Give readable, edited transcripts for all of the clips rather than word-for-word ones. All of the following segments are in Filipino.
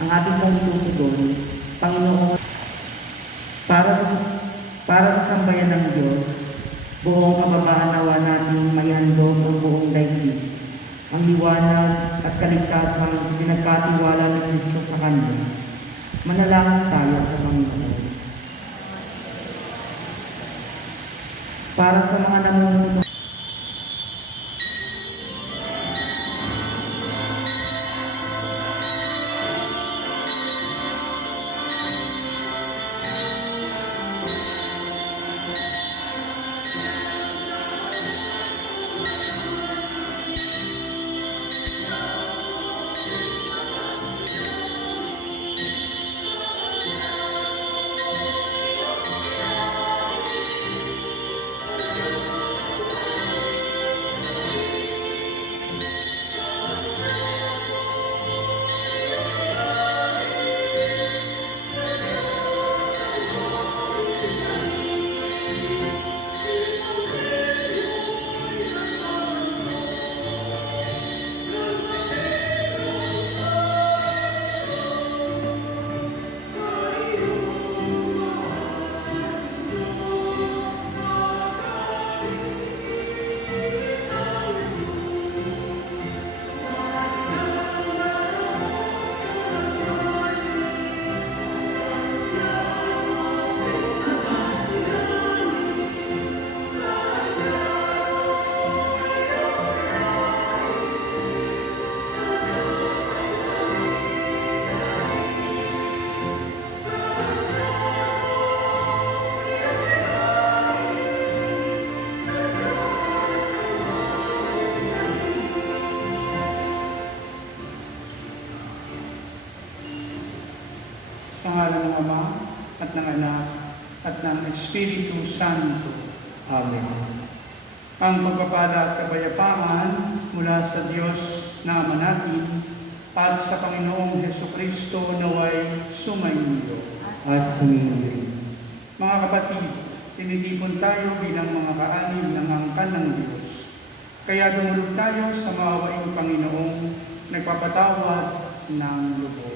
ang ating pong tutugon, Panginoon, para sa sambayan ng Diyos, buong kababaan nawa natin maihandog ang buong daigdig, ang liwanag at kaligtasan pinagkatiwala ni Kristo sa Kanya. Manalangin tayo sa Panginoon. Para sa mga namumuno sa ngalan ng Ama at ng Anak at ng Espiritu Santo. Amen. Ang pagpapala at kapayapaan mula sa Diyos na Ama natin at sa Panginoong Hesukristo naway sumainyo. At sumainyo. Mga kapatid, tinitipon tayo bilang mga kaanib ng angkan ng Diyos. Kaya dumulog tayo sa maawaing Panginoong nagpapatawad ng lubos.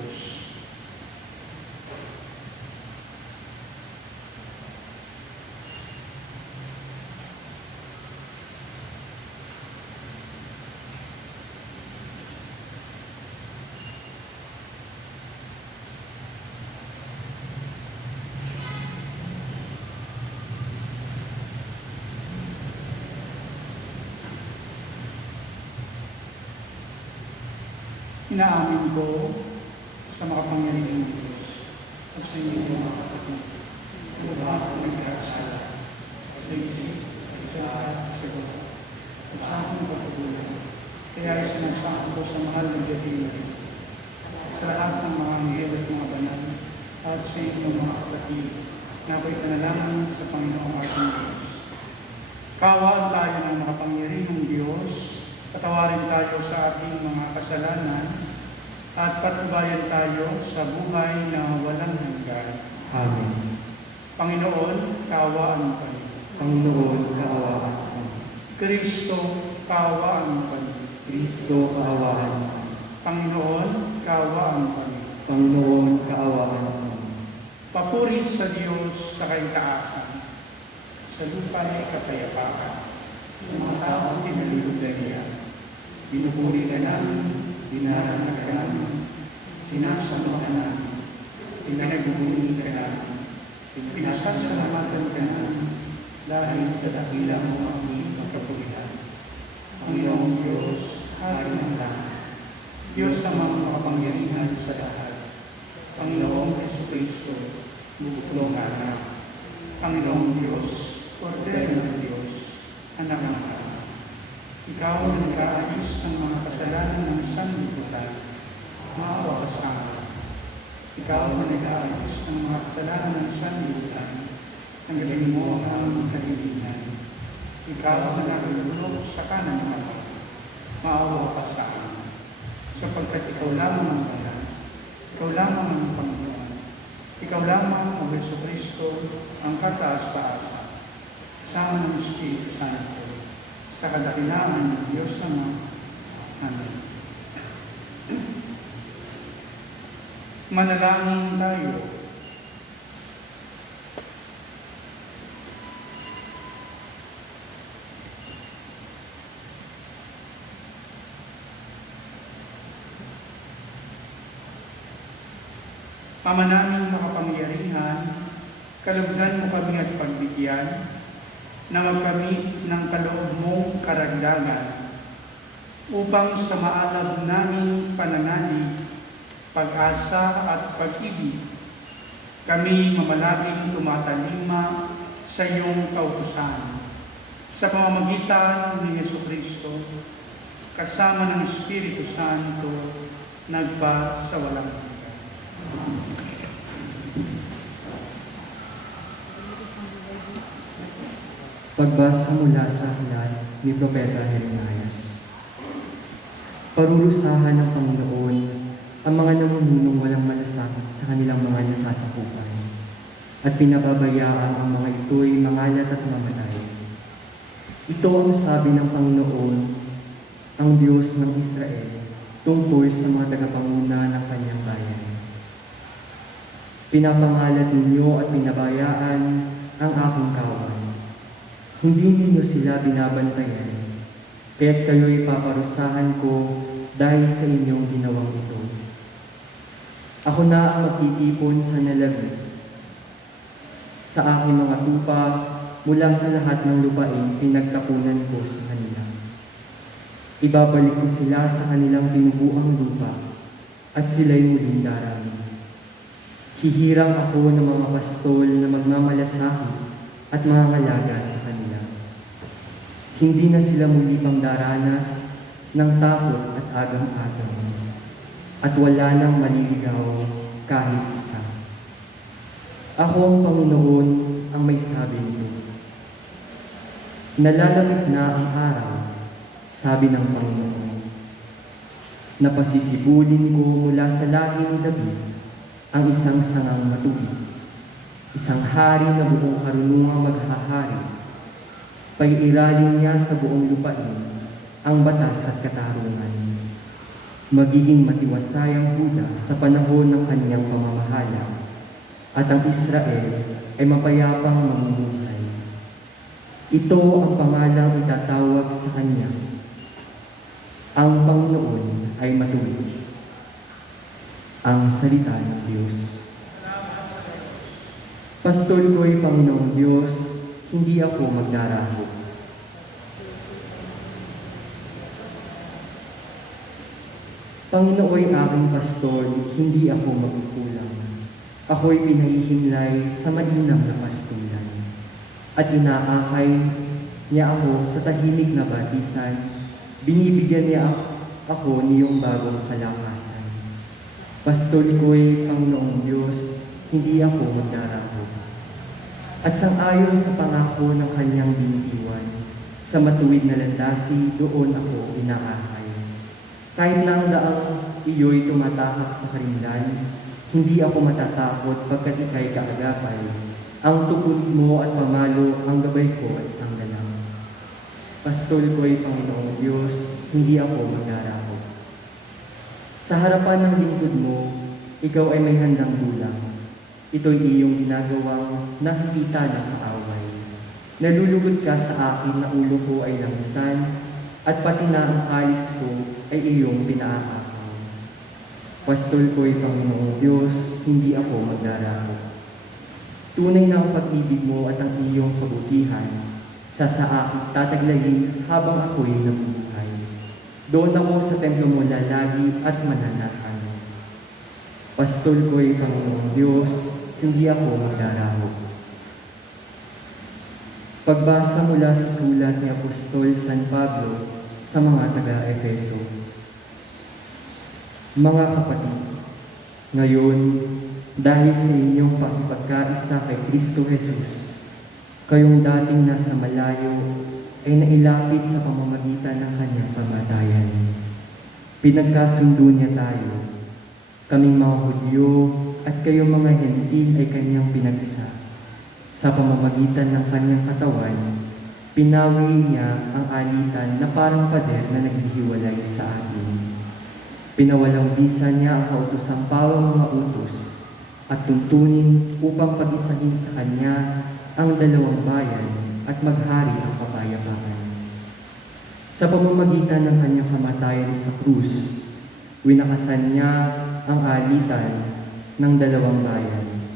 Inaamin ko sa makapangyarihang Diyos at sa inyo mga kapatid, ang lahat ng nagkasala sa isip, sa lahat, sa sagot, at sa aking pagkagulan. Kaya isinasama ko sa mahal ng Diyos, sa lahat ng mga anghel at mga banal, at sa inyong mga kapatid, na ako'y panalangin sa Panginoong ating Diyos. Kawaan tayo ng makapangyarihang Diyos, patawarin tayo sa ating mga kasalanan, at patnubayan tayo sa buhay na walang hanggan. Amen. Panginoon, kaawaan kami. Panginoon, kaawaan kami. Kristo, kaawaan kami. Kristo, kaawaan kami. Panginoon, kaawaan kami. Panginoon, kaawaan kami. Papuri sa Diyos sa kaitaasan, sa lupa ay kapayapaan, sa mga taong pinalulugan niya. Pinupuri ka namin, dinarang ka namin, sinasama ka namin, pinagbubunin ka namin, pinasasalamatan ka namin, dahil sa dakila mo ang iyong kapulihan. Panginoong Diyos, Hari ng lahat, Diyos na mga makapangyarihan sa lahat, Panginoong Jesucristo, buklong anak, Panginoong Diyos, Kordero ng Diyos, Anak ng Ama. Ikaw ang nag-aayos ng mga kasalanan ng sanlibutan, maawa ka sa amin. Ikaw ang nag-aayos ng mga kasalanan ng sanlibutan, tanggalin mo ang aming kalilihan. Ikaw ang naglulog sa kanan ng Ama, maawa ka sa amin. Sapagkat ikaw lamang ang banal, ikaw lamang ang Panginoon, ikaw lamang ang Jesucristo, ang kataas-taasan, kasama ng Espiritu Santo, sa kadakilaan ng Diyos Ama. Amen. Manalangin tayo. Ama naming makapangyarihan, kalugdan mo kami at pagbigyan, na magkamit ng kaloob mong karagdagan, upang sa maalab naming pananalig, pag-asa at pag-ibig, kami mamalaging tumatalima sa iyong kautusan. Sa pamamagitan ni Jesucristo, kasama ng Espiritu Santo, nagpa sa walang hanggan. Pagbasa mula sa aklat ni Propeta Jeremias. Parurusahan ng Panginoon ang mga namununong walang malasakit sa kanilang mga nasasakupan, at pinababayaan ang mga ito'y mangalat at mamatay. Ito ang sabi ng Panginoon, ang Diyos ng Israel, tungkol sa mga tagapanguna ng kanyang bayan. Pinapangalat ninyo at pinabayaan ang aking kawan. Hindi ninyo sila binabantayan, kaya't kayo'y paparusahan ko dahil sa inyong ginawang ito. Ako na ang magtitipon sa nalabi. Sa aking mga tupa, mula sa lahat ng lupain, pinagtapunan ko sa kanila. Ibabalik ko sila sa kanilang binubuang lupa, at sila'y muling darami. Hihirang ako ng mga pastol na magmamalasakit at mga ngalaga sa kanila. Hindi na sila muli pang daranas ng takot at agang-agang, at wala nang maliligaw kahit isa. Ako ang Panginoon ang may sabi nito. Nalalamig na ang araw, sabi ng Panginoon. Napasisibulin ko mula sa lahi ni David ang isang sangang matuwid, isang hari na buong karunungang maghahari. Paiiralin niya sa buong lupain ang batas at katarungan. Magiging matiwasay ang Huda sa panahon ng kanyang pamamahala, at ang Israel ay mapayapang mamumuhay. Ito ang pangalang itatawag sa kanya. Ang Panginoon ay matuwid. Ang salita ng Diyos. Pastor ko'y Panginoong Diyos, hindi ako magdarako. Panginoon aking pastor, hindi ako magkukulang. Ako'y pinahihimlay sa mainam na pastulan, at inaakay niya ako sa tahimik na batisan. Binibigyan niya ako niyong bagong kalakasan. Pastor ko'y Panginoong Diyos, hindi ako magdarako. At sang-ayon sa pangako ng kanyang binitawan, sa matuwid na landasi, doon ako inaakay. Kahit na ang daang iyo'y tumatahak sa karimlan, hindi ako matatakot pagkat ika'y kaagapay. Ang tukod mo at pamalo ang gabay ko at sanggalang. Pastor ko'y Panginoong Diyos, hindi ako magdarako. Sa harapan ng lingkod mo, ikaw ay may handang dulang. Ito'y iyong ginagawang nakikita ng kaaway. Nalulugod ka sa akin na ulo ko ay langisan, at pati na ang kalis ko ay iyong pinaakakaw. Pastor ko'y Panginoong Diyos, hindi ako magdarako. Tunay na ang pag-ibig mo at ang iyong kabutihan sa akin tataglayin habang ako'y nabubuhay. Doon ako sa templo mo lalagi at mananahan. Pastor ko'y Panginoong Diyos, hindi ako magdarako. Pagbasa mula sa sulat ni Apostol San Pablo sa mga taga-Efeso. Mga kapatid, ngayon, dahil sa inyong pakipagkaisa kay Kristo Jesus, kayong dating nasa malayo ay nailapit sa pamamagitan ng kanyang kamatayan. Pinagkasundo niya tayo, kaming mga Hudyo at kayong mga Hentil ay kanyang pinag-isa. Sa pamamagitan ng kanyang katawan, pinawi niya ang alitan na parang pader na naghihiwalay sa atin. Pinawalang bisa niya ang kautosang pawang mga utos at tuntunin upang pag-isahin sa kanya ang dalawang bayan at maghari ang kapayapaan. Sa pamamagitan ng kanyang kamatayan sa krus, winakasan niya ang alitan ng dalawang bayan.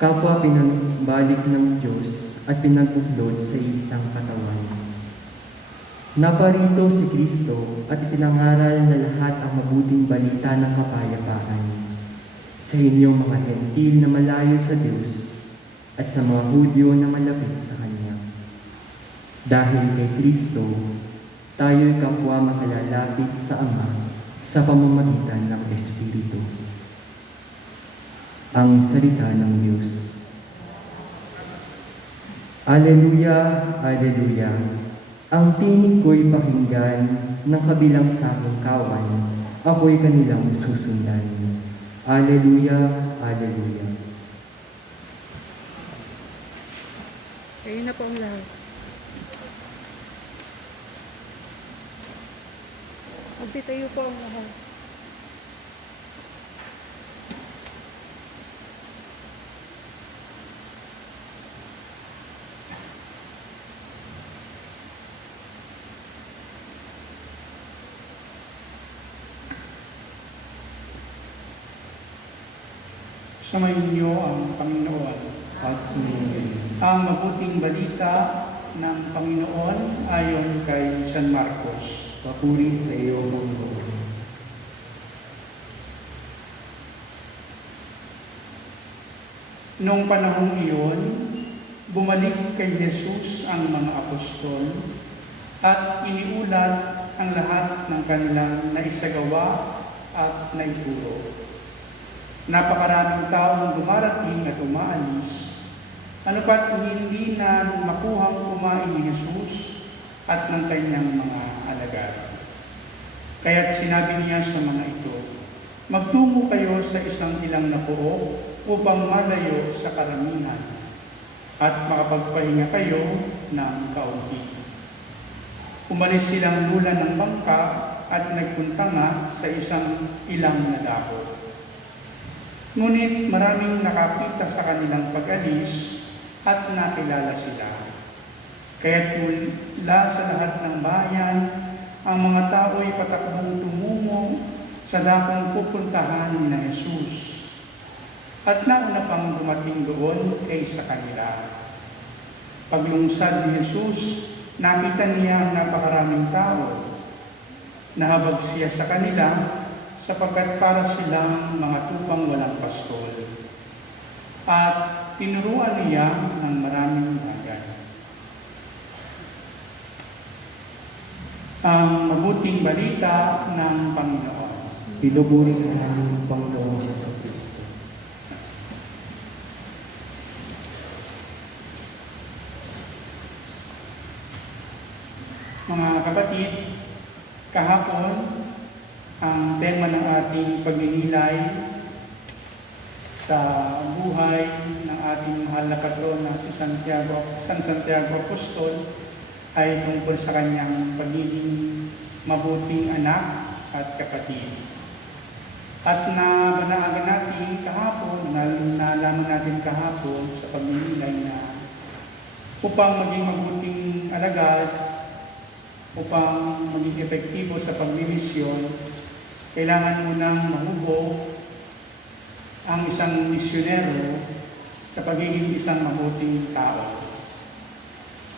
Kapwa pinangbalik ng Diyos at pinag-uklod sa isang katawan. Naparito si Kristo at ipinangaral na lahat ang mabuting balita ng kapayapaan sa inyong mga hentil na malayo sa Diyos at sa mga Hudyo na malapit sa Kanya. Dahil kay Kristo, tayo'y kapwa makalalapit sa Ama sa pamamagitan ng Espiritu. Ang salita ng Diyos. Alleluia, Alleluia. Ang tinig ko'y pakinggan ng kabilang sakong kawan, ako'y kanilang susundan. Alleluia, Alleluia. Kayo na po ang lahat. Magsitayo po ang lahat. Sumayin niyo ang Panginoon. At sumunod. Ang mabuting balita ng Panginoon ayon kay San Marcos. Papuri sa iyo, Panginoon. Noong panahong iyon, bumalik kay Jesus ang mga apostol at iniulat ang lahat ng kanilang naisagawa at naituro. Napakaraming taong dumarating at umaalis, ano pat hindi na makuhang kumain ni Jesus at ng kanyang mga alagad. Kaya't sinabi niya sa mga ito, magtungo kayo sa isang ilang na pook upang malayo sa karamihan at makapagpahinga kayo ng kaunti. Umalis silang lula ng bangka at nagpunta nga sa isang ilang na dako. Ngunit maraming nakakita sa kanilang pag-alis at nakilala sila. Kaya't mula sa lahat ng bayan, ang mga tao'y patakbong tumungo sa dakong pupuntahan ni na Jesus. At nauna pang dumating doon kaysa kanila. Paglungsad ni Jesus, nakita niya ang napakaraming tao. Nahabag siya sa kanila sapagkat para silang mga tupang walang pastol. At tinuruan niya ng maraming bagay. Ang mabuting balita ng Panginoon. Pinupuri ka namin, Panginoon Hesus Kristo. Mga kapatid, kahapon, ang tema ng ating pagninilay sa buhay ng ating mahal na patron na si San Santiago Apostol ay tungkol sa kanyang pagiging mabuting anak at kapatid. At nabanagan natin kahapon, nalaman natin kahapon sa pagninilay na upang maging mabuting alagad, upang maging epektibo sa pagmimisyon, kailangan munang mahubog ang isang misyonero sa pagiging isang mabuting tao.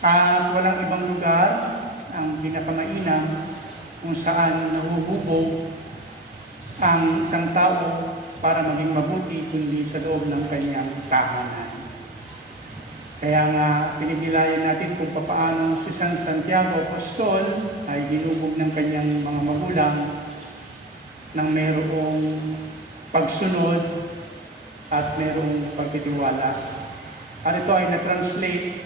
At walang ibang lugar ang pinakamainam kung saan nahuhubog ang isang tao para maging mabuti kundi sa loob ng kanyang tahanan. Kaya nga pinigilayan natin kung paano si San Santiago Apostol ay ginubog ng kanyang mga magulang nang mayroong pagsunod at mayroong pagtitiwala. At ito ay na-translate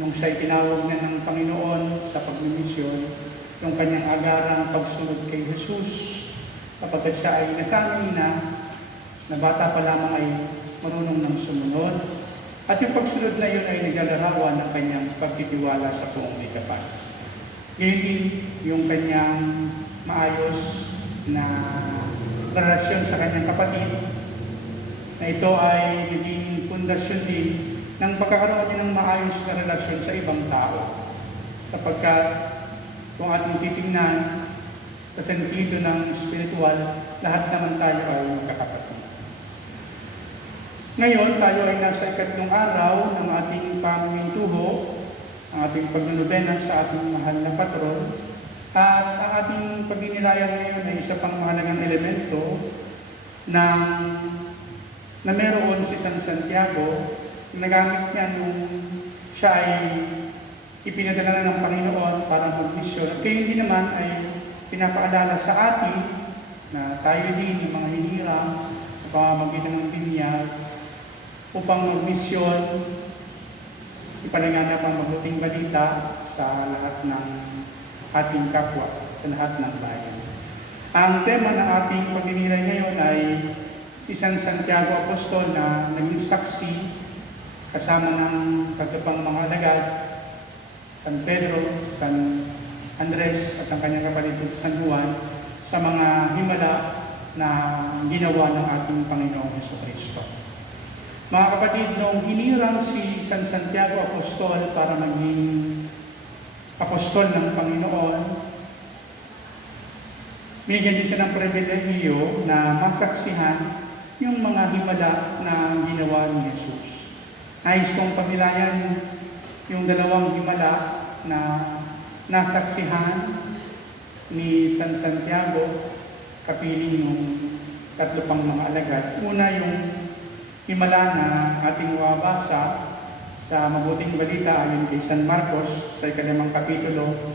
nung siya'y tinawag na ng Panginoon sa pagmimisyon, yung kanyang agarang pagsunod kay Jesus, kapag siya ay nasanay na bata pa lamang ay marunong ng sumunod. At yung pagsunod na yun ay naglalarawan ng kanyang pagtitiwala sa poong may kapal. Ngayon din yung kanyang maayos na relasyon sa kanyang kapatid, na ito ay naging pundasyon din ng pagkakaroon niya ng maayos na relasyon sa ibang tao. Sapagkat kung ating titingnan sa sentido ng spiritual, lahat naman tayo ay magkakapatid. Ngayon, tayo ay nasa ikatlong araw ng ating pamumutuho, ang ating pagnunobena sa ating mahal na patron, at ang ating pagninilayan ngayon ay isa pang mahalagang elemento na meron si San Santiago, nagamit niya nung siya ay ipinadala ng Panginoon para mag-misyon. Kaya hindi naman ay pinapaalala sa atin na tayo din yung mga hinirang sa pamamagitan ng binyag upang mag-misyon, ipalaganap ang mabuting balita sa lahat ng ating kapwa, sa lahat ng bayan. Ang tema ng ating pagninilay ngayon ay si San Santiago Apostol na naging saksi kasama ng kagapang mga alagad, San Pedro, San Andres at ang kanyang kapatid San Juan sa mga himala na ginawa ng ating Panginoong Jesucristo. Mga kapatid, noong hinirang si San Santiago Apostol para maging apostol ng Panginoon, binigyan din siya ng pribilehiyo na masaksihan yung mga himala na ginawa ni Jesus. Nais kong pagnilayan yung dalawang himala na nasaksihan ni San Santiago, kapiling ng tatlo pang mga alagad. Una, yung himala na ating mababasa sa mabuting balita ayon kay San Marcos sa ikalimang kapitulo,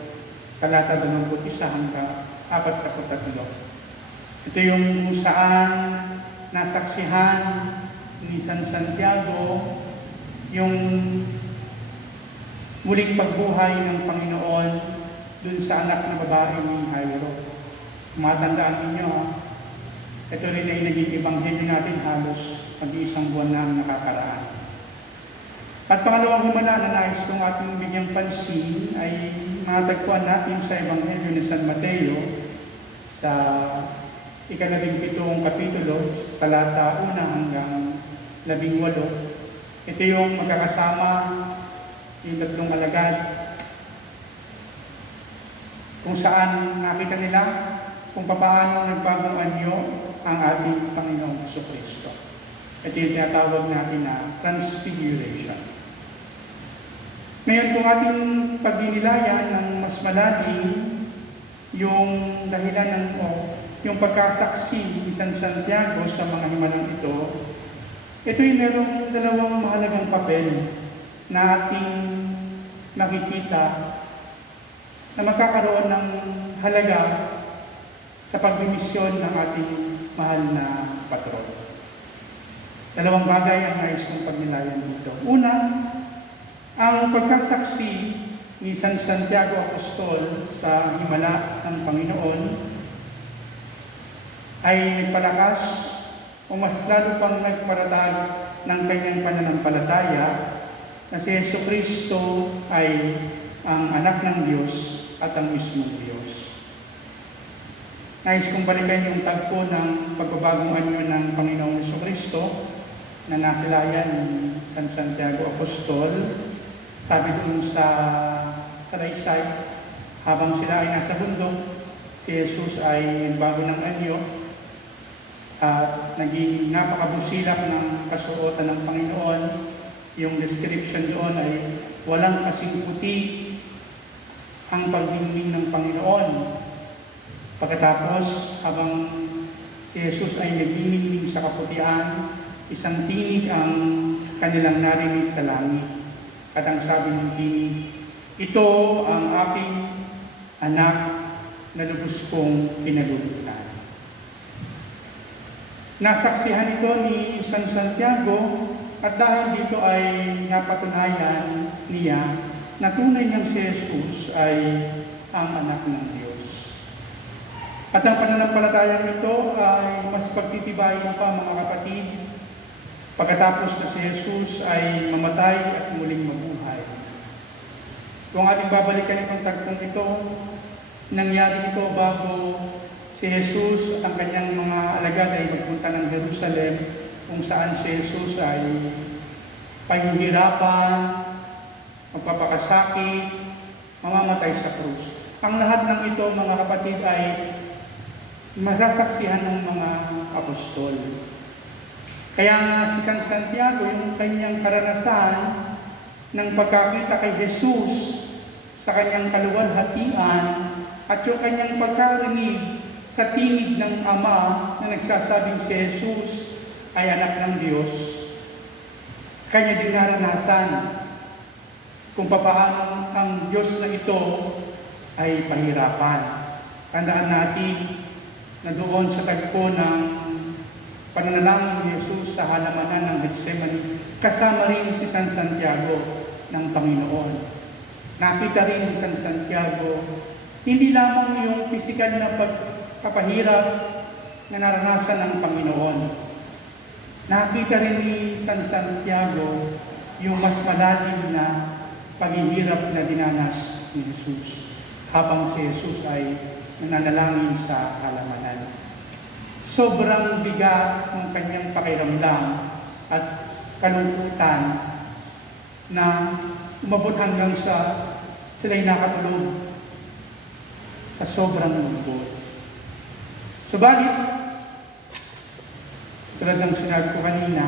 talata 21 hanggang 43. Ito yung saan nasaksihan ni San Santiago yung muling pagbuhay ng Panginoon dun sa anak na babae ni Jairo. Matandaan ninyo, ito rin ay naging ebanghelyo natin halos mag-iisang buwan na ang nakakaraan. At pangalawang himala na nais kong ating bigyang pansin ay matagpuan natin sa ebanghelyo ni San Mateo sa ika-17 kapitulo, talata 1 hanggang 18. Ito yung magkakasama yung tatlong alagad kung saan nakita nila kung paano nagbagong anyo ang ating Panginoong Jesucristo. Ito yung tinatawag natin na transfiguration. Ngayon, kung ating pagninilayan ng mas malalim yung dahilan yung pagkasaksi ni San Santiago sa mga himalang ito, ito'y merong dalawang mahalagang papel na ating makikita na magkakaroon ng halaga sa pagmimisyon ng ating mahal na patron. Dalawang bagay ang nais kong pagnilayan dito. Una, ang pagkasaksi ni San Santiago Apostol sa himala ng Panginoon ay nagpalakas o mas lalo pang nagparatag ng kanyang pananampalataya na si Jesucristo ay ang anak ng Diyos at ang mismong Diyos. Nais kong balikan yung tagpo ng pagbabagong anyo ng Panginoong Jesucristo na nasilayan ni San Santiago Apostol. Sabi doon sa salaysay, habang sila ay nasa bundok, si Jesus ay nagbago ng anyo at naging napakabusilak ng kasuotan ng Panginoon. Yung description doon ay walang kasing puti ang pagbingning ng Panginoon. Pagkatapos, habang si Jesus ay nagbingning sa kaputian, isang tinig ang kanilang narinig sa langit. At ang sabi ng tinig, ito ang aking anak na lubos kong pinagugutan. Nasaksihan ito ni San Santiago at dahil dito ay napatunayan niya na tunay niyang si Jesus ay ang anak ng Diyos. At ang pananampalatayang ito ay mas pagtitibayin pa, mga kapatid, pagkatapos na si Jesus ay mamatay at muling mabuhay. Kung ating babalikan itong tagpong ito, nangyari ito bago si si Jesus at ang kanyang mga alagad ay magpunta ng Jerusalem, kung saan si Jesus ay pahihirapan, magpapakasakit, mamamatay sa krus. Ang lahat ng ito, mga kapatid, ay masasaksihan ng mga apostol. Kaya nga si San Santiago, yung kanyang karanasan ng pagkakita kay Jesus sa kanyang kaluwalhatian at yung kanyang pagkarinig sa tinig ng Ama na nagsasabing si Jesus ay anak ng Diyos, kanya din naranasan kung paano ang Diyos na ito ay pahirapan. Tandaan natin na doon sa tagpo ng pananalangin ni Jesus sa halamanan ng Getsemani, kasama rin si San Santiago ng Panginoon. Nakita rin ni San Santiago, hindi lamang yung pisikal na pagpapahirap na naranasan ng Panginoon. Nakita rin ni San Santiago yung mas malalim na paghihirap na dinanas ni Jesus habang si Jesus ay nananalangin sa halamanan. Sobrang bigat ng kanyang pakiramdam at kalungkutan na umabot hanggang sa sila'y nakatulog sa sobrang lungkot. Subalit, tulad ng sinabi ko kanina,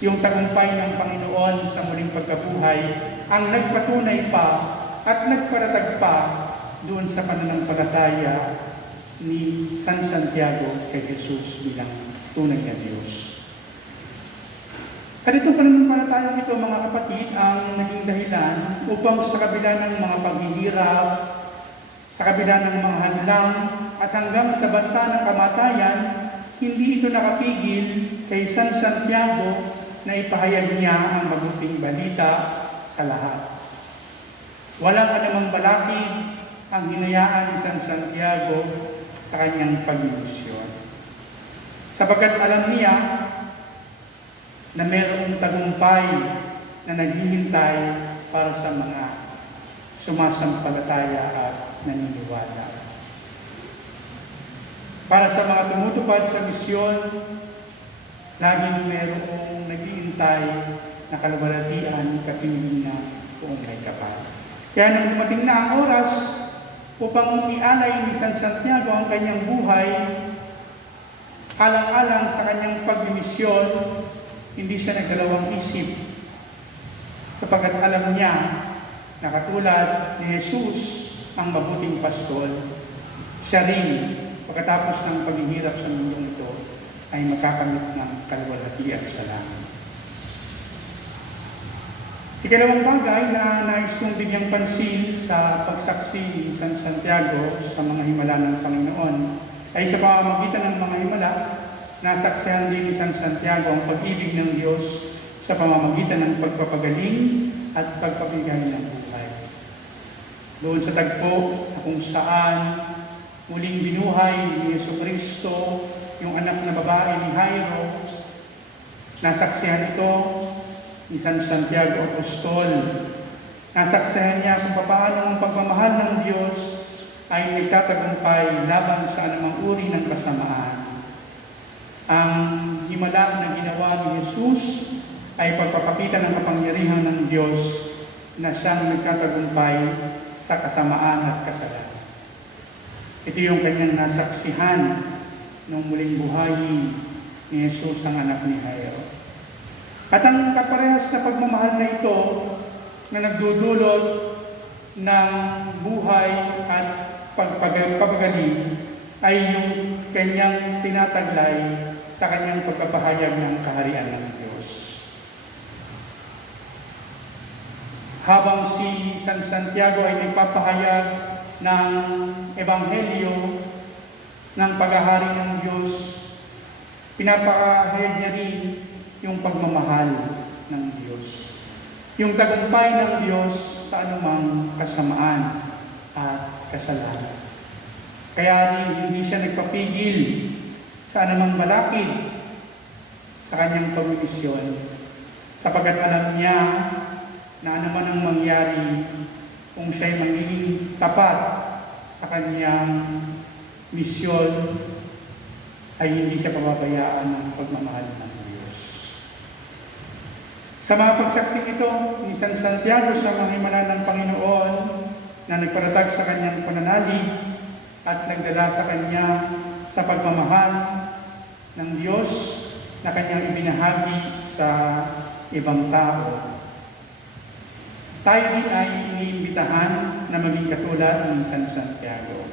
yung tagumpay ng Panginoon sa muling pagkabuhay ang nagpatunay pa at nagparatag pa doon sa pananampalataya ni San Santiago kay Jesus bilang tunay na Diyos. At ito pananampalataya ito, mga kapatid, ang naging dahilan upang sa kabila ng mga paghihirap, sa kabila ng mga hadlang, at hanggang sa banta ng kamatayan, hindi ito nakapigil kay San Santiago na ipahayag niya ang mabuting balita sa lahat. Walang anumang balakid ang hinayaan ni San Santiago sa kanyang pagmimisyon. Sapagkat alam niya na mayroong tagumpay na naghihintay para sa mga sumasampalataya at naniniwala. Para sa mga tumutupad sa misyon, laging mayroong naghihintay na kaluwalhatian, kapiling na kung may kapal. Kaya nang dumating na ang oras upang ialay ni San Santiago ang kanyang buhay, alang-alang sa kanyang pagmimisyon, hindi siya nagdalawang isip, sapagkat alam niya na katulad ni Jesus, ang mabuting pastol, siya rin, pagkatapos ng paghihirap sa mundong ito, ay makakamit ng kaluwalhatian sa langit. Ikalawang bagay na nais kong bigyang pansin sa pagsaksi ni San Santiago sa mga himala ng Panginoon ay sa pamamagitan ng mga himala, nasaksihan din ni San Santiago ang pag-ibig ng Diyos sa pamamagitan ng pagpapagaling at pagpapigay ng buhay. Doon sa tagpo na kung saan muling binuhay ni Jesucristo, yung anak na babae ni Jairo, nasaksihan ito ni San Santiago Apostol. Nasaksihan niya kung paano ang pagmamahal ng Diyos ay nagtatagumpay laban sa anumang uri ng kasamaan. Ang himala na ginawa ni Jesus ay pagpapakita ng kapangyarihan ng Diyos na siyang nagtatagumpay sa kasamaan at kasalanan. Ito yung kanyang nasaksihan nung muling buhayin ni Jesus ang anak ni Jairo. At ang kaparehas na pagmamahal na ito na nagdudulot ng buhay at pagpapagaling ay yung kanyang tinataglay sa kanyang pagpapahayag ng kaharian ng Diyos. Habang si San Santiago ay nagpapahayag ng Ebanghelyo ng paghahari ng Diyos, pinapahayag niya rin yung pagmamahal ng Diyos. Yung tagumpay ng Diyos sa anumang kasamaan at kasalanan. Kaya rin hindi siya nagpapigil sa anumang balakid sa kanyang pagmimisyon, sapagkat alam niya na anuman ang mangyari kung siya'y magiging tapat sa kanyang misyon ay hindi siya pababayaan ng pagmamahal ng Diyos. Sa mga pagsaksik ito ni San Santiago sa mga himala ng Panginoon na nagparatag sa kanyang pananalig at nagdala sa kanya sa pagmamahal ng Diyos na kanyang ibinahagi sa ibang tao. Tayo din ay iniimbitahan na maging katulad ni San Santiago.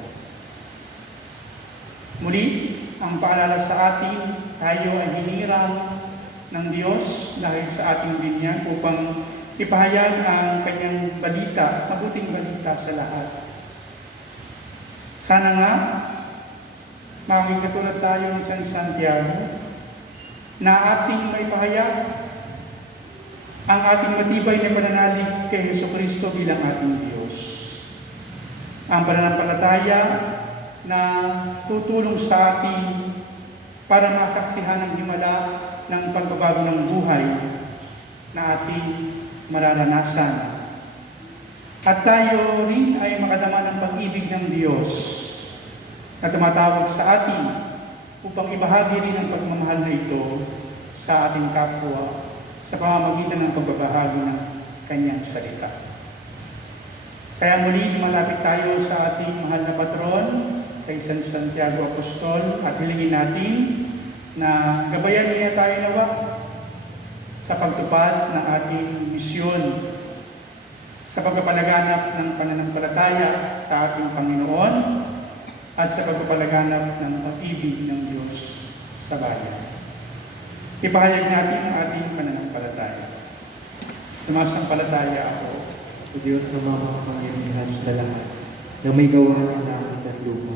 Muli, ang paalala sa atin, tayo ay hinirang ng Diyos dahil sa ating binyag upang ipahayag ang kanyang balita, mabuting balita sa lahat. Sana nga, maging katulad tayo ni San Santiago, na ating may pahayag ang ating matibay na pananalig kay Jesucristo bilang ating Diyos. Ang pananampalataya na tutulong sa atin para masaksihan ang himala ng pagbabago ng buhay na ating mararanasan. At tayo rin ay makadama ng pag-ibig ng Diyos na tumatawag sa atin upang ibahagi rin ang pagmamahal na ito sa ating kapwa sa pamamagitan ng pagbabahagi ng kanyang salita. Kaya muli malapit tayo sa ating mahal na patron, kay San Santiago Apostol, at hilingin natin na gabayan niya tayo nawa sa pagtupad ng ating misyon, sa pagpapalaganap ng pananampalataya sa ating Panginoon, at sa pagpapalaganap ng pag-ibig ng Diyos sa bayan. Ipahayag natin ang ating pananampalataya. Sumasampalataya ako O Diyos na makapangyarihan sa lahat, na may gawa ng langit at lupa.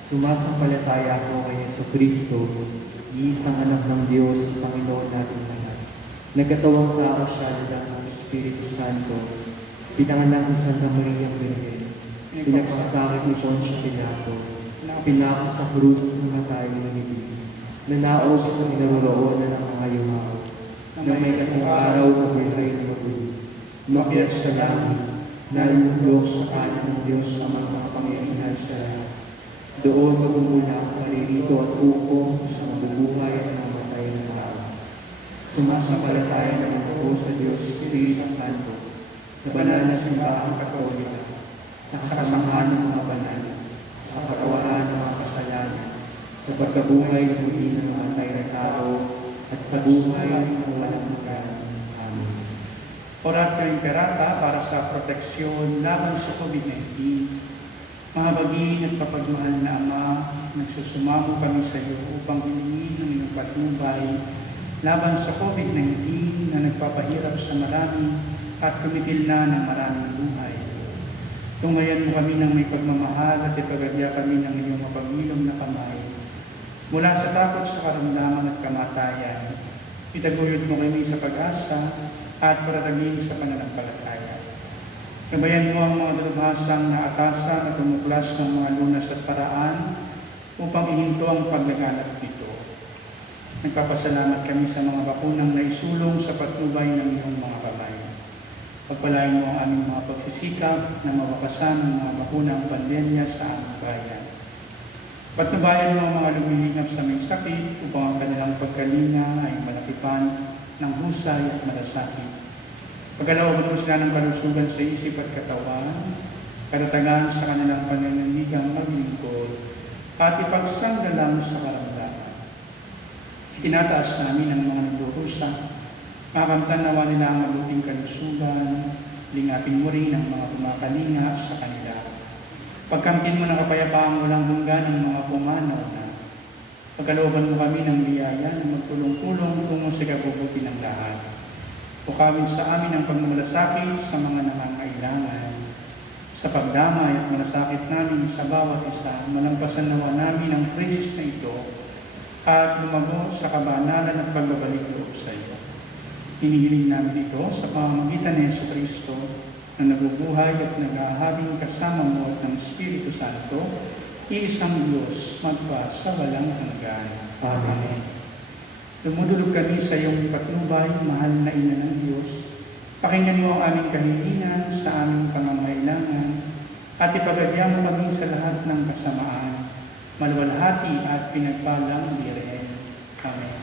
Sumasampalataya ako kay Jesucristo, iisang anak ng Diyos, Panginoon natin lahat. Nagkatawang tao siya ng Espiritu Santo, pinanganak ni Santa Maria Virgen, pinagpakasakit ni Poncio Pilato, pinako sa krus ng matay ng ibig, nanaog sa kinaroroonan ng mga yumao, na may katong araw na buhay na mabuhay. Umakyat sa langit, nalulog sa kanan ng Diyos ang makapangyarihan sa lahat. Doon magmumula ang paririto at hukom sa mabubuhay at namatay ng tao. Sumasampalataya naman ako sa Diyos Espiritu Santo, sa banal na simbahang Katolika, sa kasamahan ng mga banal, sa kapatawaran ng mga kasalanan, sa pagkabuhay ng muli ng namatay na tao, at sa buhay ng walang hanggan. Amen. Oratio Imperata para sa proteksyon laban sa COVID-19. Mga baging at kapagmahal na Ama, nagsusumamo kami sa iyo upang hilingin ang iyong patnubay laban sa COVID-19 na nagpapahirap sa marami at kumitil na ng maraming buhay. Tungayan mo kami ng may pagmamahal at ipagadya kami ng iyong mapagilom na kamay. Mula sa takot sa karamdaman at kamatayan, itaguyod mo kami sa pag-asa at paratagin sa pananampalataya. Gabayan mo ang mga dalubhasang na atasan at tumuklas ng mga lunas at paraan upang ihinto ang paglaganap nito. Nagpapasalamat kami sa mga bakunang naisulong sa patnubay ng iyong mga kamay. Pagpalain mo ang aming mga pagsisikap na mawakasan ng mga bakunang pandemya sa aming bayan. Patnubayan mo ang mga lumilingap sa may sakit upang ang kanilang pagkalinga ay malakipan ng husay at malasakit. Pagkalooban mo sila ng kalusugan sa isip at katawan, karatagan sa kanilang pananaligang maglingkod, at ipagsanggalang sa karamdaman. Itinataas namin ang mga nagdurusa, makamtan nawa nila ang mabuting kalusugan, lingapin mo rin ang mga kumakalinga sa kanila. Pagkamtin mo ng kapayapaang walang hanggan ng mga pumanaw na. Pagkalooban mo kami ng biyaya na magtulong-tulong tungo sa kabubuti ng lahat. Pukawin sa amin ang pagmamalasakit sa mga nangangailangan. Sa pagdamay at malasakit namin sa bawat isa, malampasan nawa namin ang krisis na ito at lumago sa kabanalan at pagbabalik loob sa iyo. Hinihiling namin ito sa pamamagitan ni Jesucristo na nabubuhay at nag-ahabing kasama mo at ng Espiritu Santo, iisang Diyos magpa sa walang hanggan. Amen. Dumudulog kami sa iyong patnubay, mahal na Ina ng Diyos. Pakinggan mo ang aming kahilingan sa aming pangangailangan at ipagadya mo kami sa lahat ng kasamaan. maluwalhati at pinagpalang Birhen. Amen.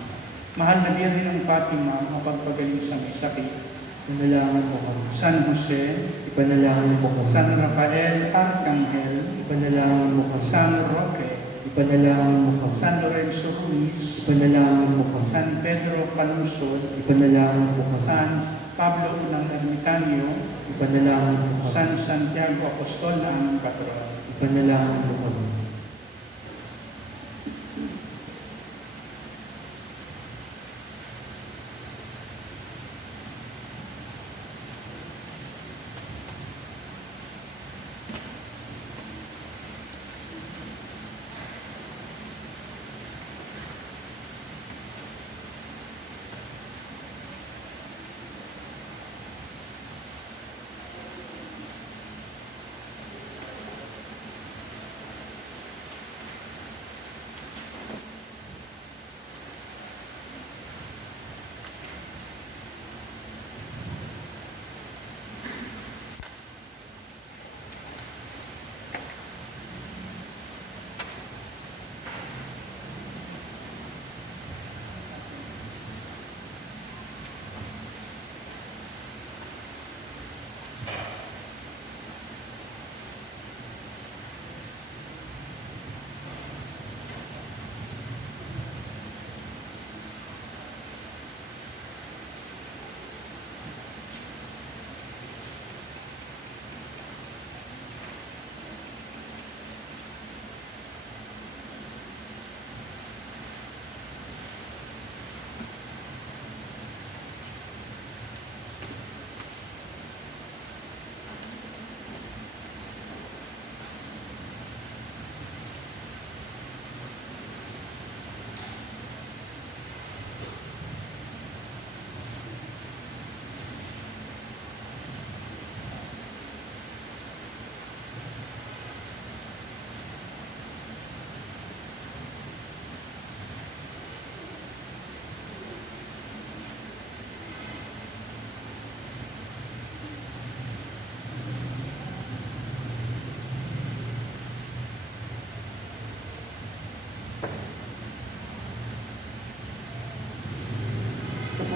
Mahal na Birhen ng Fatima, mapagpagaling sa may sakit. Panalangin mo kami. San Jose, Ipanalangin mo kami. San Rafael Arcangel, Ipanalangin mo kami. San Roque, Ipanalangin mo kami. San Lorenzo Ruiz, Ipanalangin mo kami. San Pedro Palusod, Ipanalangin mo kami. San Pablo ng Ermitanyo, Ipanalangin mo kami. San Santiago Apostol na aming patron. Ipanalangin mo kami.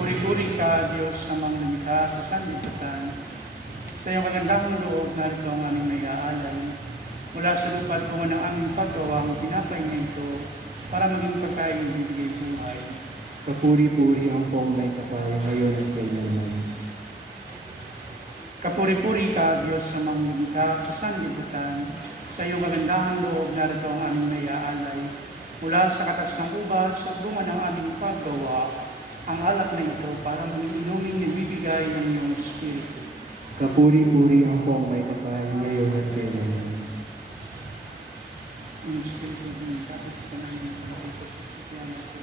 Puri-puri ka, Diyos, sa mga lumikha sa sanlibutan. Sa iyong kagandaang loob, narito ang aming may aalay. Mula sa lupa at ng aming paggawa, ang pinapaingin ito para maging pagkain ng bibigay buhay. Papuri-puri ang pong may kapal ngayon at kailanman. Kapuri-puri ka, Diyos, sa mga lumikha sa sanlibutan. Sa iyong kagandaang loob, narito ang aming may aalay. Mula sa katas ng ubas, sa bunga ng aming paggawa, ang alak na ito para maging inuming nagbibigay ng iyong Espiritu. Papuri-puri ang pong may kapal ngayon at kailanman. Yung Espiritu ng dapat ka namin ang yan sa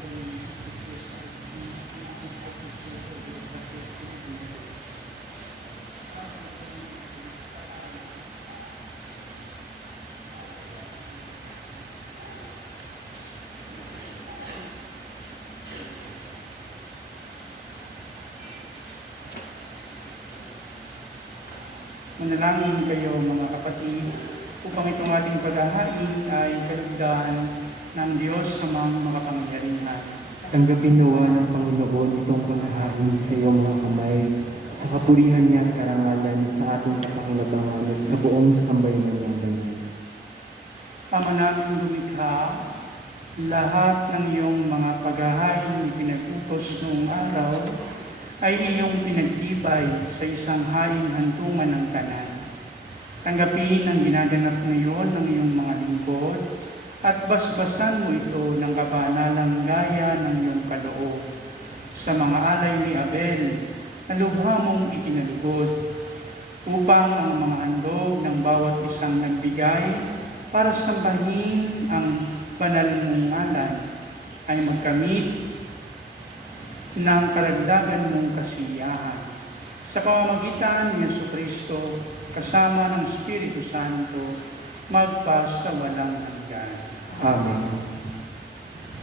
Manalangin kayo mga kapatid upang itong ating paghahain ay kalugdan ng Diyos sa mga makapangyarihan. Tanggapin nawa ng Panginoon itong paghahain sa iyong mga kamay, sa kapurihan niya at karangalan sa ating kapanglabangan at sa buong sambayan ng ganyan. Ama namin lumikha, lahat ng iyong mga paghahain ipinag-utos noong araw ay iyong pinagtibay sa isang haing hantungan ng kanan. Tanggapin ang ginaganap ngayon ng iyong mga lingkod at basbasan mo ito ng kabanalang gaya ng iyong kaloob sa mga alay ni Abel na lubha mong itinalugod upang ang mga handog ng bawat isang nagbigay para sambahin ang banal mong ngalan ay magkamit ng karagdagan mong kasiyahan. Sa pamamagitan ni Jesucristo, kasama ng Espiritu Santo, magpas sa walang hanggan. Amen.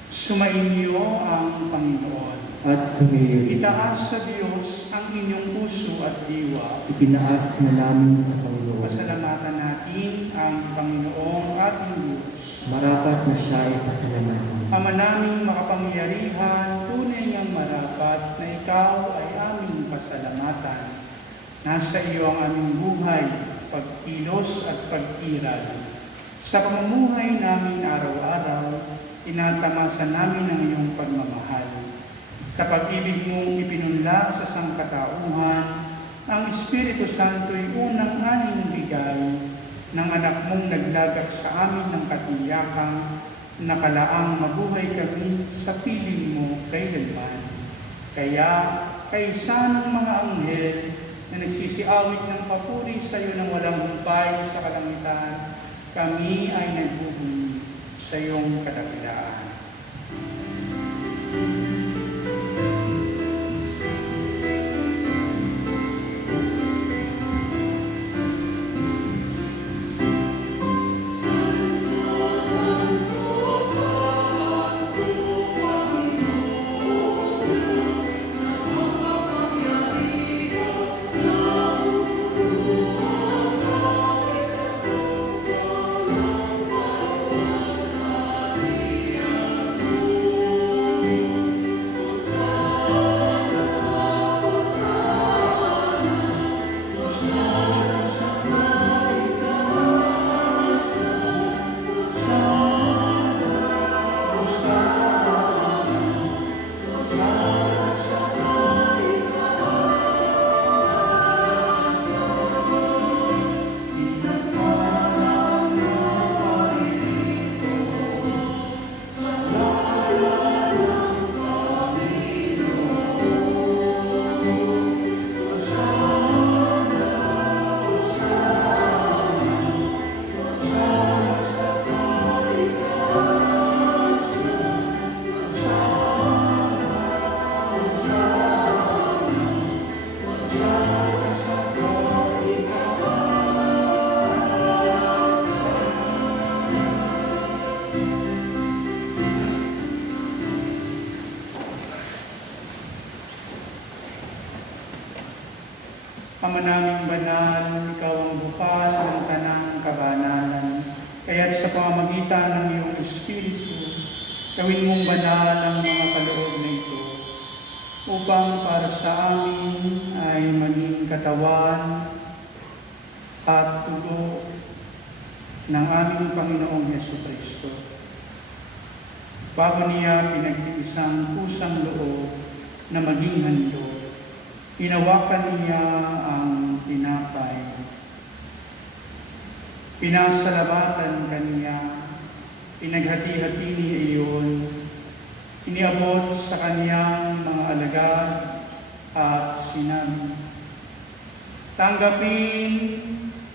Sumainyo ang Panginoon. At sumayo, Itaas sa Diyos ang inyong puso at diwa. ipinaas na namin sa Panginoon. Pasalamatan natin ang Panginoong ating Diyos. Marapat na siya ay pasalamatan. Ama naming makapangyarihan, tunay ngang marapat na ikaw ay aming pasalamatan. Nasa iyo ang aming buhay, pagkilos at pagkiral. Sa pamumuhay namin araw-araw, tinatamasa namin ang iyong pagmamahal. Sa pag-ibig mong ipinunla sa sangkatauhan, ang Espiritu Santo'y unang aning bigay ng anak mong naglagak sa amin ng katiyakan, nakalaang mabuhay kami sa piling mo kailanman. Kaya, kaysa ng mga anghel na nagsisiawit ng papuri sa iyo ng walang humpay sa kalangitan, kami ay nagbubunyi sa iyong kadakilaan. Ama naming banal, ikaw ang bukal ng tanang kabanalan. Kaya't sa pamamagitan ng iyong Espiritu, gawin mong banal ang mga kaloob na ito, upang para sa amin ay maging katawan at tugo ng aming Panginoong Jesucristo. Bago niya pinag-iisang kusang loob na maging handog, hinawakan niya ang tinapay. Pinasalamatan kaniya, pinaghati-hati niya iyon, iniabot sa kaniyang mga alagad at sinabi, "Tanggapin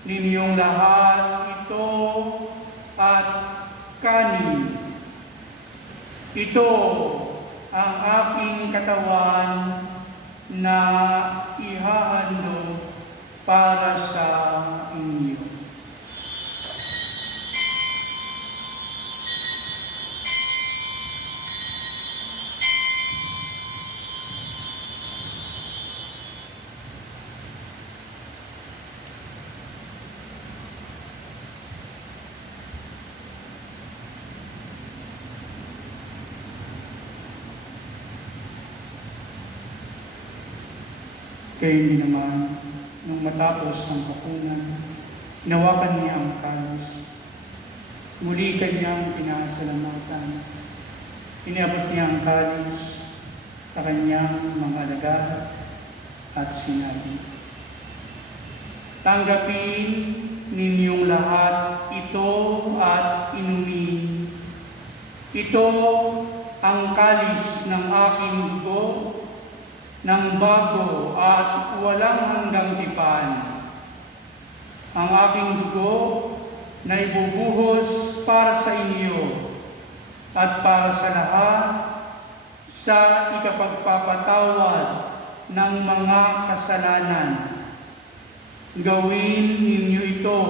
ninyong lahat ito at kanin. Ito ang aking katawan na ihahandog para sa inyo." Kaya hindi naman, nung matapos ang hapunan, hinawakan niya ang kalis. Muli kanyang pinasalamatan. Iniabot niya ang kalis sa kanyang mga alagad at sinabi, "Tanggapin ninyong lahat ito at inumin. Ito ang kalis ng aking dugo, ng bago at walang hanggang tipan. Ang aking dugo na ibubuhos para sa inyo at para sa lahat sa ikapagpapatawad ng mga kasalanan. Gawin ninyo ito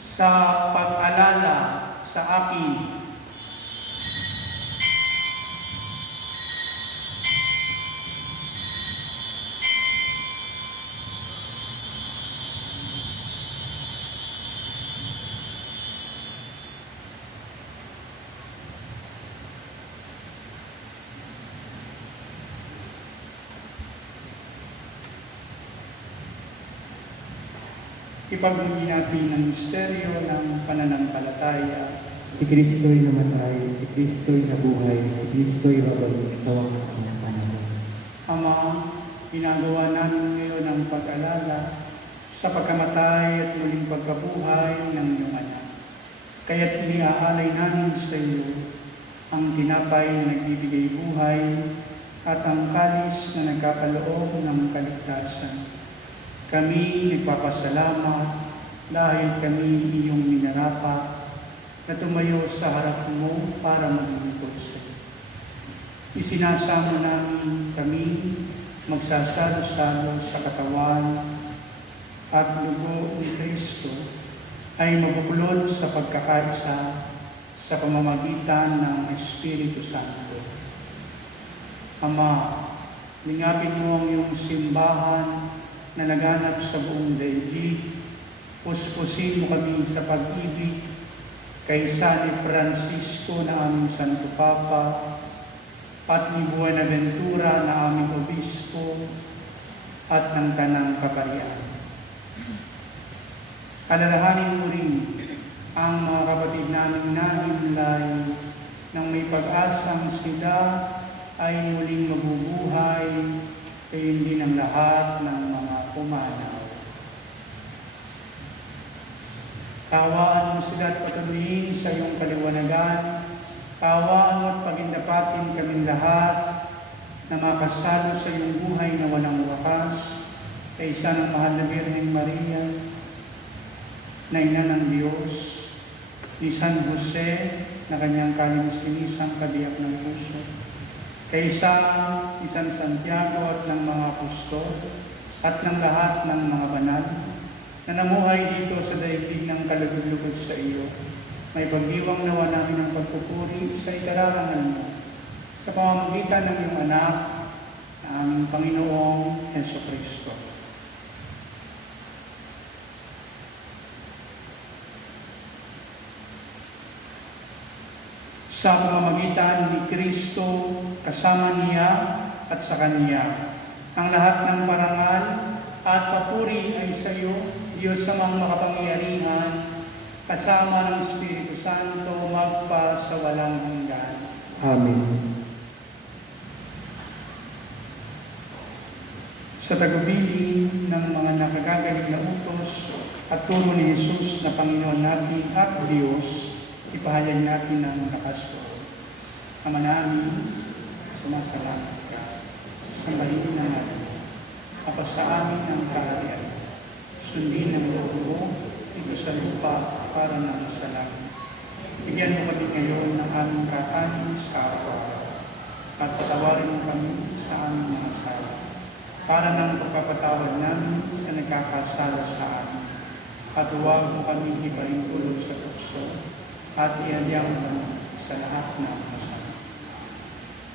sa pag-alala sa akin." Ipagbigay natin ang misteryo ng pananampalataya. Si Kristo'y namatay, si Kristo'y nabuhay, si Kristo'y babalik sa wakas na panahon. Ama, ginagawa namin ngayon ang pag-alala sa pagkamatay at muling pagkabuhay ng iyong anak. Kaya't iniaalay namin sa iyo ang tinapay na nagbibigay buhay at ang kalis na nagkakaloob ng kaligtasan. Kami nagpapasalamat dahil kami iyong minarapat na tumayo sa harap mo para maglingkod sa iyo. Isinasamo namin kami magsasalo-salo sa katawan at dugo ni Kristo ay mabuklod sa pagkakaisa sa pamamagitan ng Espiritu Santo. Ama, lingapin mo ang iyong simbahan na naganap sa buong daigdig. Puspusin mo kami sa pag-ibig kay San Francisco na aming Santo Papa at ni Buenaventura na aming Obispo at ng Tanang Kaparian. Alalahanin mo rin ang mga kapatid namin nahimlay nang may pag-asang sila ay muling mabubuhay kaya hindi ng lahat ng mga pumanaw. Tawaan mo sila at patuloyin sa iyong kaliwanagan. Tawaan mo at pagindapatin kaming lahat na makasalo sa iyong buhay na walang wakas kay isa ng mahal na Birheng Maria, na ina ng Diyos, ni San Jose na kanyang kalinis-linisang kabiyak ng puso, kay ni San Santiago at ng mga apostol at ng lahat ng mga banal na namuhay dito sa daigdig ng kalugod-lugod sa iyo. May pagdiwang nawa namin ang pagpupuri sa ikararangal mo sa pamamagitan ng iyong anak na aming Panginoong Jesucristo. Sa pamamagitan ni Kristo, kasama niya at sa Kanya, ang lahat ng parangal at papuri ay sa iyo, Diyos amang makapangyarihan, kasama ng Espiritu Santo, magpa sa walang hanggan. Amen. Sa tagubilin ng mga nakagagaling na utos at turo ni Jesus na Panginoon natin at Diyos, ipahayag natin ang lakas ko. Ama namin, sumasalamat ka. Sambahin na natin. Kapag sa amin ang kaharian, sundin ang loob mo, ito sa lupa para ng sa langit. Bigyan mo kami ngayon ng aming kakanin sa araw-araw. At patawarin mo kami sa aming mga sala, para ng pagpapatawad namin sa nagkakasala sa amin. At huwag mo kami ibaling tulog sa tukso, at ihadyang mo sa lahat ng masama.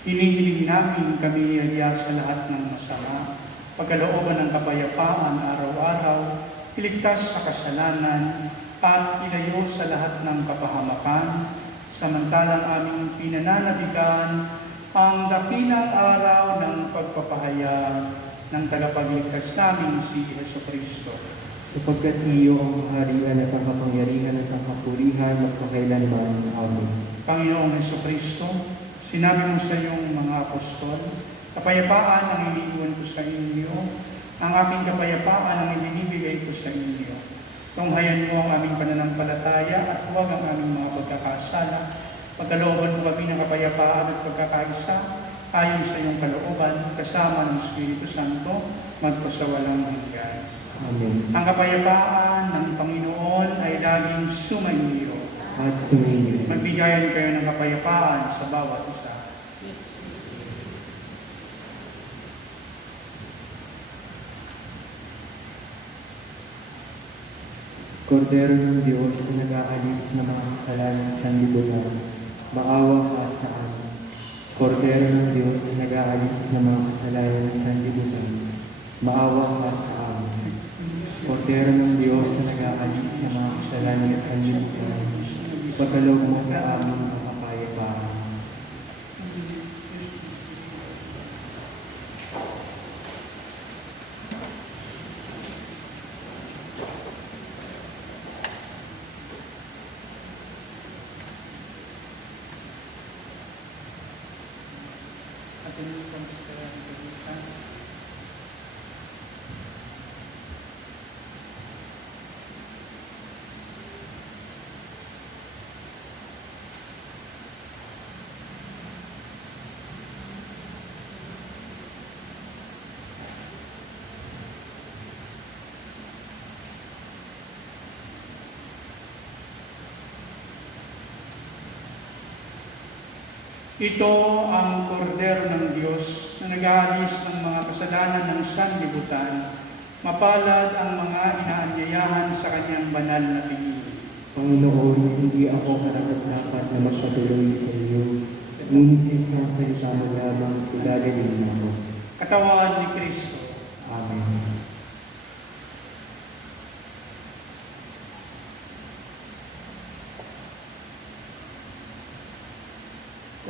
Hinihiling namin kami ihadya sa lahat ng masama, pagkalooban ng kapayapaan araw-araw, iligtas sa kasalanan, at ilayo sa lahat ng kapahamakan, samantalang aming pinananabigan ang dakilang araw ng pagpapahayag ng tagapagligtas namin si Jesucristo. Sapagkat iyo ang kaharian at ang kapangyarihan at ang kapurihan magpakailanman. Amen. Panginoong Jesucristo, sinabi mo sa iyong mga apostol, kapayapaan ang iniiwan ko sa inyo, ang aking kapayapaan ang ibinibigay ko sa inyo. Tunghayan mo ang aming pananampalataya at huwag ang aming mga pagkakasala. Pagkalooban mo kami ng kapayapaan at pagkakaisa, ayon sa iyong kalooban, kasama ng Espiritu Santo, magpasawalang hanggan. Amen. Ang kapayapaan ng Panginoon ay laging sumainyo. At sumainyo. Magbigayan kayo ng kapayapaan sa bawat isa. Kordero ng Diyos na nag-aalis ng mga kasalanan sa sanlibutan, maawa ka sa amin. Kordero ng Diyos na nag-aalis ng mga kasalanan sa sanlibutan, maawa ka sa amin. Kordero ng Diyos na nag-aalis ng mga kasalanan sa sanlibutan, ipagkaloob mo sa amin ang kapayapaan. Ito ang kordero ng Diyos na nag-aalis ng mga kasalanan ng sanlibutan. Mapalad ang mga inaanyayahan sa kanyang banal na piging. Panginoon, hindi ako karapat-dapat na magpatuloy sa iyo. Ngunit sa isang salita mo lamang, igagaling ako. Katawan ni Kristo. Amen.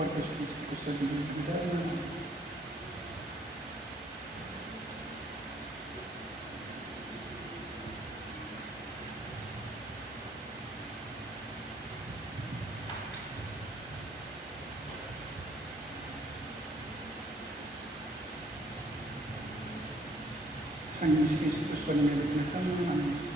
Corpus Christi Custodium Fidei. Ang Cristo Custodium Fidei.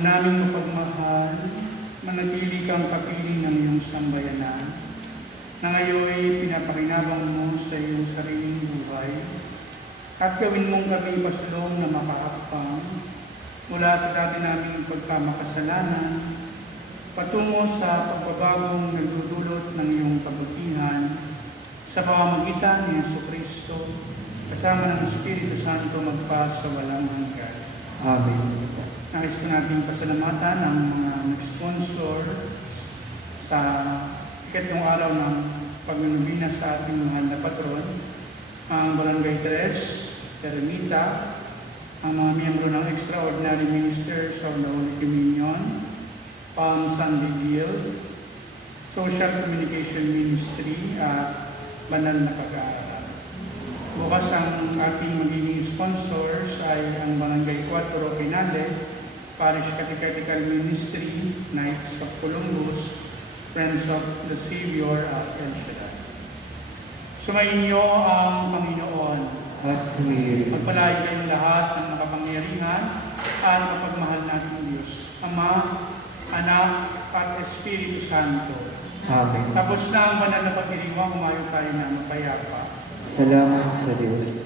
Ama naming mapagmahal, manatili kang kapiling ng iyong sambayanan, na ngayon pinapakinabang mo sa iyong sariling buhay, at gawin mong kami pasulong na makahakbang mula sa dati naming pagkamakasalanan, patungo sa pagbabagong nagdudulot ng iyong kabutihan sa pamamagitan ni Jesucristo, kasama ng Espiritu Santo magpa sa walang hanggan. Amen. Nais ko natin pasalamatan ang mga nag-sponsor sa ikatlong araw ng pagnunubina sa ating mahal na patron, ang Barangay Tres, Termita, ang mga miyembro ng Extraordinary Ministers of the Holy Communion, Palm Sunday Guild, Social Communication Ministry at Banal na Pag-aaral. Bukas ang ating magiging sponsors ay ang Barangay 4 Pinale, Parish Catechetical Ministry, Knights of Columbus, Friends of the Savior at El Shaddai. Sumayin niyo ang Panginoon. At sumirin. Magpalain kayong lahat ng makapangyarihan at mapagmahal natin Diyos, Ama, Anak, at Espiritu Santo. Amen. Tapos na ang banal na pagdiriwang, umayo tayo na mapayapa. Salamat sa Diyos.